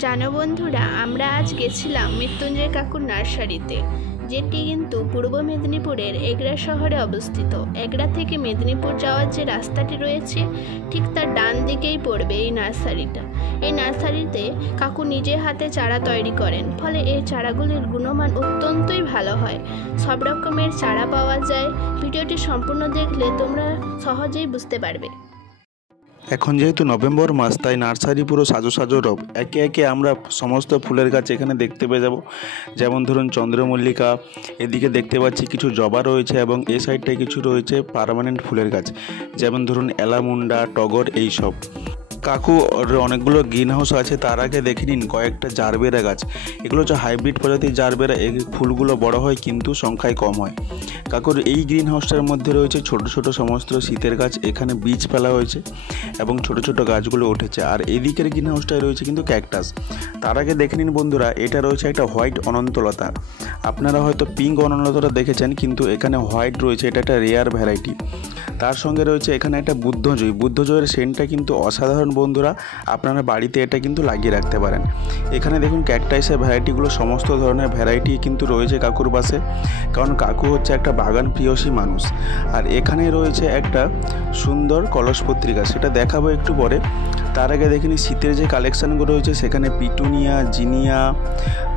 জানো বন্ধুরা, আমরা আজ গেছিলাম মৃত্যুঞ্জয় কাকুর নার্সারিতে, যেটি কিন্তু পূর্ব মেদিনীপুরের এগরা শহরে অবস্থিত। এগরা থেকে মেদিনীপুর যাওয়ার যে রাস্তাটি রয়েছে, ঠিক তার ডান দিকেই পড়বে এই নার্সারিটা। এই নার্সারিতে কাকু নিজে হাতে চারা তৈরি করেন, ফলে এই চারাগুলির গুণমান অত্যন্তই ভালো হয়। সব রকমের চারা পাওয়া যায়। ভিডিওটি সম্পূর্ণ দেখলে তোমরা সহজেই বুঝতে পারবে। এখন যেহেতু নভেম্বর মাস, তাই নার্সারি পুরো সাজো সাজো রব। একে একে আমরা সমস্ত ফুলের গাছ এখানে দেখতে পেয়ে যাব। যেমন ধরুন চন্দ্রমল্লিকা, এদিকে দেখতে পাচ্ছি কিছু জবা রয়েছে এবং এই সাইডটায় কিছু রয়েছে পার্মানেন্ট ফুলের গাছ, যেমন ধরুন অ্যালামুন্ডা, টগর, এইসব। কাকু অনেকগুলো গ্রিন হাউস আছে, তার আগে দেখে নিন কয়েকটা জারবেরা গাছ। এগুলো হচ্ছে হাইব্রিড প্রজাতির জারবেরা। এই ফুলগুলো বড় হয় কিন্তু সংখ্যায় কম হয়। কাকুর এই গ্রিন হাউসটার মধ্যে রয়েছে ছোট ছোট সমস্ত শীতের গাছ। এখানে বীজ ফেলা হয়েছে এবং ছোট ছোট গাছগুলো উঠেছে। আর এদিকের গ্রিন হাউসটায় রয়েছে কিন্তু ক্যাকটাস। তার আগে দেখে নিন বন্ধুরা, এটা রয়েছে একটা হোয়াইট অনন্তলতা। আপনারা হয়তো পিঙ্ক অনন্তলতা দেখেছেন, কিন্তু এখানে হোয়াইট রয়েছে, এটা একটা রেয়ার ভ্যারাইটি। তার সঙ্গে রয়েছে এখানে একটা বুদ্ধজয়। বুদ্ধজয়ের সেন্টটা কিন্তু অসাধারণ বন্ধুরা, আপনারা বাড়িতে এটা কিন্তু লাগিয়ে রাখতে পারেন। এখানে দেখুন ক্যাকটাসের ভ্যারাইটিগুলো, সমস্ত ধরনের ভ্যারাইটি কিন্তু রয়েছে কাকুর পাশে, কারণ কাকু হচ্ছে একটা বাগান প্রিয়সী মানুষ। আর এখানে রয়েছে একটা সুন্দর কলসপত্রী গাছ, সেটা দেখাবো একটু পরে। তার আগে দেখিনি শীতের যে কালেকশানগুলো রয়েছে, সেখানে পিটুনিয়া, জিনিয়া,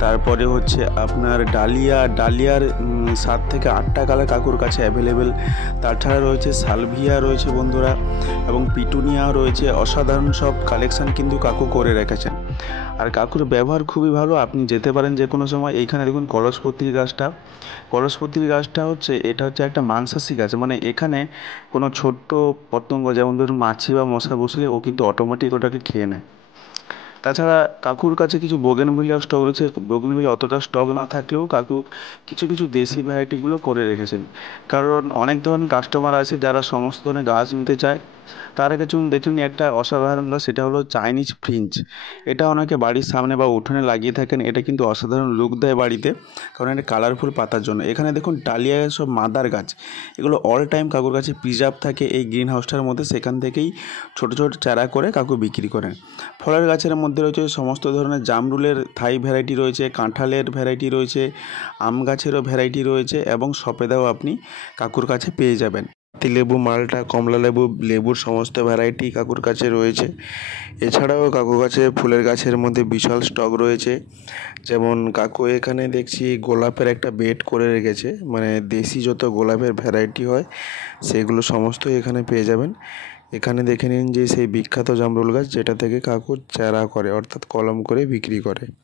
তারপরে হচ্ছে আপনার ডালিয়ার 7 থেকে 8টা কালার কাকুর কাছে অ্যাভেলেবেল। তাছাড়া রয়েছে সালভিয়া রয়েছে বন্ধুরা, এবং পিটুনিয়া রয়েছে। অসাধারণ সব কালেকশান কিন্তু কাকু করে রেখেছেন। আর কাকুর ব্যবহার খুবই ভালো, আপনি যেতে পারেন যে কোনো সময়। এইখানে দেখুন কলসপত্রী গাছটা হচ্ছে, এটা হচ্ছে একটা মাংসাশী গাছ। মানে এখানে কোনো ছোট্ট পতঙ্গ, যেমন ধরুন মাছি বা মশা বসলে ও কিন্তু অটোমেটিক ওটাকে খেয়ে নেয়। তাছাড়া কাকুর কাছে কিছু বোগেনভিলিয়া স্টক রয়েছে। বোগেনভিলিয়া অতটা স্টক না থাকলেও কাকু কিছু কিছু দেশি ভ্যারাইটিগুলো করে রেখেছেন, কারণ অনেক ধরনের কাস্টমার আছে যারা সমস্ত ধরনের গাছ নিতে চায়। তার আগে দেখুন একটা অসাধারণ গাছ, সেটা হলো চাইনিজ ফ্রিঞ্চ। এটা অনেকে বাড়ির সামনে বা উঠোনে লাগিয়ে থাকেন। এটা কিন্তু অসাধারণ লুক দেয় বাড়িতে, কারণ এটা কালারফুল পাতার জন্য। এখানে দেখুন ডালিয়া, সব মাদার গাছ। এগুলো অল টাইম কাকুর কাছে প্রিজার্ভ থাকে এই গ্রিন হাউসটার মধ্যে। সেখান থেকেই ছোট ছোট চারা করে কাকু বিক্রি করেন। ফলের গাছের মধ্যে রয়েছে সমস্ত ধরনের জামরুলের থাই ভ্যারাইটি রয়েছে, কাঁঠালের ভ্যারাইটি রয়েছে, আম গাছেরও ভ্যারাইটি রয়েছে, এবং সপেদাও আপনি কাকুর কাছে পেয়ে যাবেন। লেবু, মালটা, কমলা লেবু, লেবুর সমস্ত ভ্যারাইটি কাকুর কাছে রয়েছে। এছাড়াও কাকুর কাছে ফুলের গাছের মধ্যে বিশাল স্টক রয়েছে। যেমন কাকু এখানে দেখছি গোলাপের একটা বেড করে রেখেছে, মানে দেশি যত গোলাপের ভ্যারাইটি হয় সেগুলো সমস্তই এখানে পেয়ে যাবেন। এখানে দেখে নিন যে সেই বিখ্যাত জামরুল গাছ, যেটা থেকে কাকু চারা করে, অর্থাৎ কলম করে বিক্রি করে।